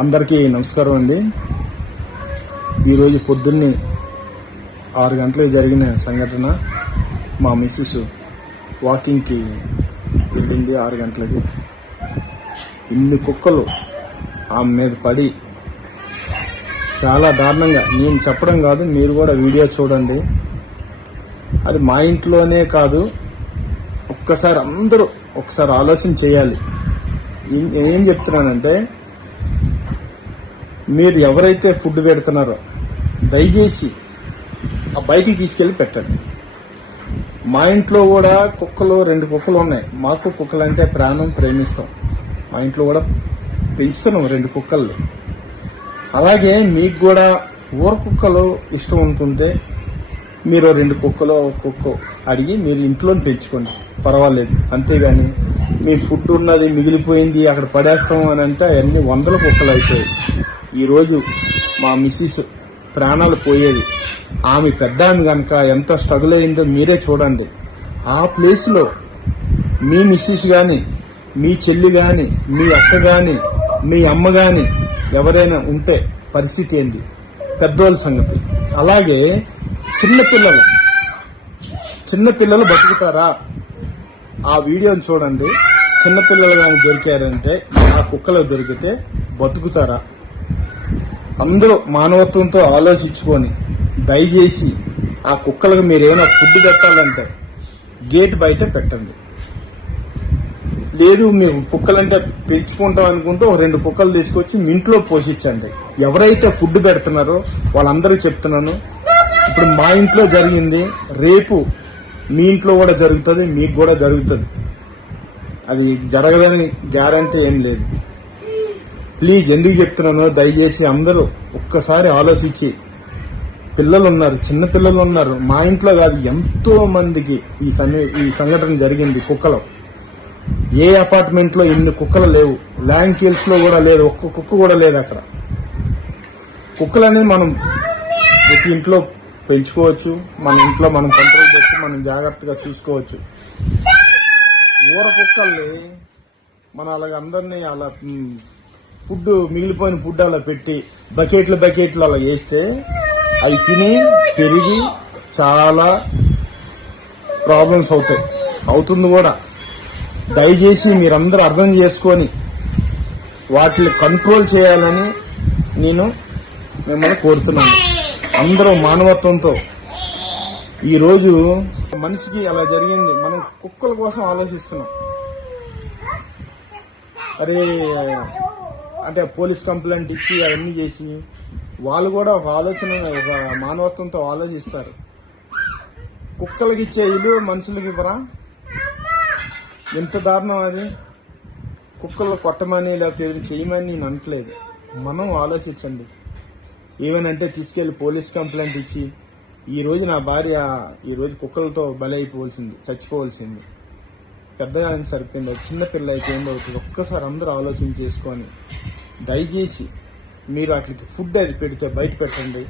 అందరికీ నమస్కారం అండి. ఈరోజు పొద్దున్నే 6 గంటలకు జరిగిన సంఘటన. మా మిస్సెస్ వాకింగ్కి వెళ్ళింది 6 గంటలకి. ఇన్ని కుక్కలు ఆమె మీద పడి చాలా దారుణంగా, నేను చెప్పడం కాదు, మీరు కూడా వీడియో చూడండి. అది మా ఇంట్లోనే కాదు, ఒక్కసారి అందరూ ఒకసారి ఆలోచన చేయాలి. ఏం చెప్తున్నానంటే, మీరు ఎవరైతే ఫుడ్ పెడుతున్నారో దయచేసి ఆ బయటికి తీసుకెళ్లి పెట్టండి. మా ఇంట్లో కూడా కుక్కలు 2 కుక్కలు ఉన్నాయి. మాకు కుక్కలు అంటే ప్రాణం, ప్రేమిస్తాం. మా ఇంట్లో కూడా పెంచుతున్నాం 2 కుక్కలు. అలాగే మీకు కూడా ఊర కుక్కలు ఇష్టం అనుకుంటే మీరు 2 కుక్కలు కుక్క అడిగి మీరు ఇంట్లో పెంచుకోండి, పర్వాలేదు. అంతేగాని మీ ఫుడ్ ఉన్నది మిగిలిపోయింది అక్కడ పడేస్తాం అని అంటే అన్ని 100 కుక్కలు అయిపోయాయి. ఈరోజు మా మిస్సెస్ ప్రాణాలు పోయేది. ఆమె పెద్ద ఆమె కనుక ఎంత స్ట్రగుల్ అయిందో మీరే చూడండి. ఆ ప్లేస్లో మీ మిస్సెస్ కానీ, మీ చెల్లి కానీ, మీ అక్క కానీ, మీ అమ్మ కానీ ఎవరైనా ఉంటే పరిస్థితి ఏంటి? పెద్దోళ్ళ సంగతి. అలాగే చిన్నపిల్లలు బతుకుతారా? ఆ వీడియోని చూడండి. చిన్నపిల్లలు కానీ దొరికారంటే, ఆ కుక్కలు దొరికితే బతుకుతారా? అందరూ మానవత్వంతో ఆలోచించుకొని దయచేసి ఆ కుక్కలకు మీరు ఏమైనా ఫుడ్ పెట్టాలంటే గేట్ బయట పెట్టండి. లేదు మీరు కుక్కలంటే పెంచుకుంటాం అనుకుంటే 2 కుక్కలు తీసుకొచ్చి మీ ఇంట్లో పోషించండి. ఎవరైతే ఫుడ్ పెడుతున్నారో వాళ్ళందరికీ చెప్తున్నాను, ఇప్పుడు మా ఇంట్లో జరిగింది, రేపు మీ ఇంట్లో కూడా జరుగుతుంది, మీకు కూడా జరుగుతుంది. అది జరగదని గ్యారంటీ ఏం లేదు. ప్లీజ్, ఎందుకు చెప్తున్నానో దయచేసి అందరూ ఒక్కసారి ఆలోచించి, పిల్లలు ఉన్నారు, చిన్న పిల్లలు ఉన్నారు. మా ఇంట్లో కాదు, ఎంతో మందికి ఈ సంఘటన జరిగింది. కుక్కలు ఏ అపార్ట్మెంట్ లో ఇన్ని కుక్కలు లేవు. ల్యాండ్ హిల్స్ లో కూడా లేదు, ఒక్క కుక్క కూడా లేదు అక్కడ. కుక్కలని మనం ఒక ఇంట్లో పెంచుకోవచ్చు, మన ఇంట్లో మనం కంట్రోల్ చేసి మనం జాగ్రత్తగా చూసుకోవచ్చు. ఊర కుక్కల్ని మనం అలాగ అందరినీ అలా ఫుడ్, మిగిలిపోయిన ఫుడ్ అలా పెట్టి బకెట్లు అలా వేస్తే అవి తిని పెరిగి చాలా ప్రాబ్లమ్స్ అవుతుంది కూడా. దయచేసి మీరందరూ అర్థం చేసుకొని వాటిని కంట్రోల్ చేయాలని నేను మిమ్మల్ని కోరుతున్నాను. అందరూ మానవత్వంతో. ఈరోజు మనిషికి అలా జరిగింది, మనం కుక్కల కోసం ఆలోచిస్తున్నాం. అరే అంటే పోలీస్ కంప్లైంట్ ఇచ్చి అవన్నీ చేసి వాళ్ళు కూడా ఒక ఆలోచన, ఒక మానవత్వంతో ఆలోచిస్తారు. కుక్కలకి ఇచ్చే ఇల్లు మనుషులకి ఇవ్వరా? ఎంత దారుణం అది. కుక్కలు కొట్టమని లేకపోతే ఏదైనా చేయమని నేను అనట్లేదు. మనం ఆలోచించండి. ఏమనంటే తీసుకెళ్లి పోలీస్ కంప్లైంట్ ఇచ్చి, ఈ రోజు నా భార్య ఈరోజు కుక్కలతో బలైపోవాల్సింది, చచ్చిపోవాల్సింది. పెద్దగా సరిపోయింది, చిన్నపిల్ల అయితే ఏందవుతుంది? ఒక్కసారి అందరూ ఆలోచన చేసుకొని దయచేసి మీరు వాటికి ఫుడ్ అది పెడితే బయట పెట్టండి.